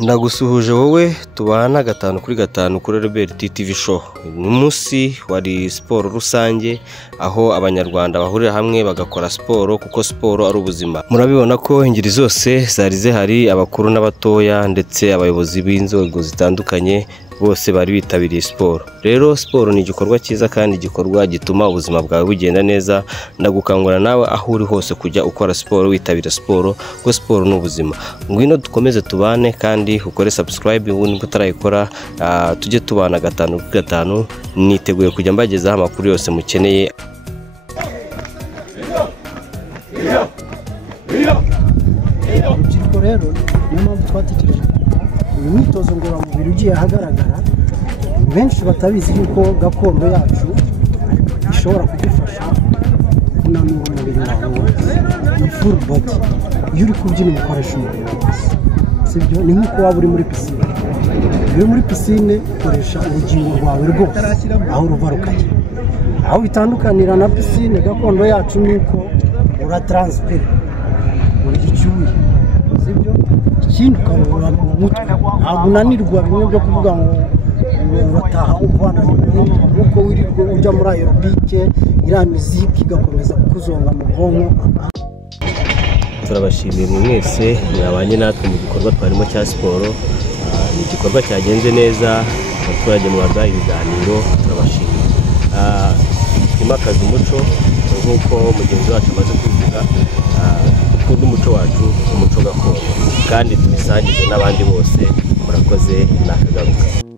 Ndagusuhuje wowe tubana 5/5 kuri Rebel TV show. Ni munsi wari siporo rusange aho abanyarwanda bahurira hamwe bagakora siporo kuko siporo ari ubuzima. Murabibona ko ingiri zose zari zihari, abakuru n'abatoya ndetse abayobozi b'inzego zitandukanye bose bari bitabiriye siporo. Rero siporo ni igikorwa cyiza kandi igikorwa gituma ubuzima bwawe bugenda neza. Ndagukangurira nawe aho uri hose kujya ukora siporo, witabira siporo kuko siporo ni ubuzima. Ngwino dukomeze tubane kandi ukore subscribe ubundi utarayikora, tujye tubana 5/5. Niteguye kujya mbagezaho amakuru yose mukeneye. Urubyiruko rero niyo mpamvu twatekereje uyu mwitozo ngororamubiri ugiye ahagaragara, benshi batabizi yuko gakondo yacu ishobora kudufasha kunanura umubiri wawe wose, ni full body. Iyo uri kubyina umukoresha umubiri wose, sibyo? Ni nk'uko waba uri muri pisine. Iyo muri pisine ukoresha urugingo rwawe rwose aho ruva rukajya. Aho bitandukanira na pisine gakondo yacu ni uko uratranspire muri icyuya, sibyo? Ikindi ukarura mu mutwe, ntabwo unanirwa bimwe byo kuvuga ngo urataha uvana nk'uko wirirwa ujya muri aerobike, iriya miziki igakomeza kukuzonga mu bwonko. Turabashimiye mwese mwabanye natwe mu gikorwa twarimo cya siporo. Ni igikorwa cyagenze neza, abaturage mwaga ibiganiro, turabashimiye. Twimakaza umuco nk'uko mugenzi wacu amaze kubivuga, dukunda umuco wacu, umuco gakondo kandi tubisangize n'abandi bose. Murakoze, nakagaruka.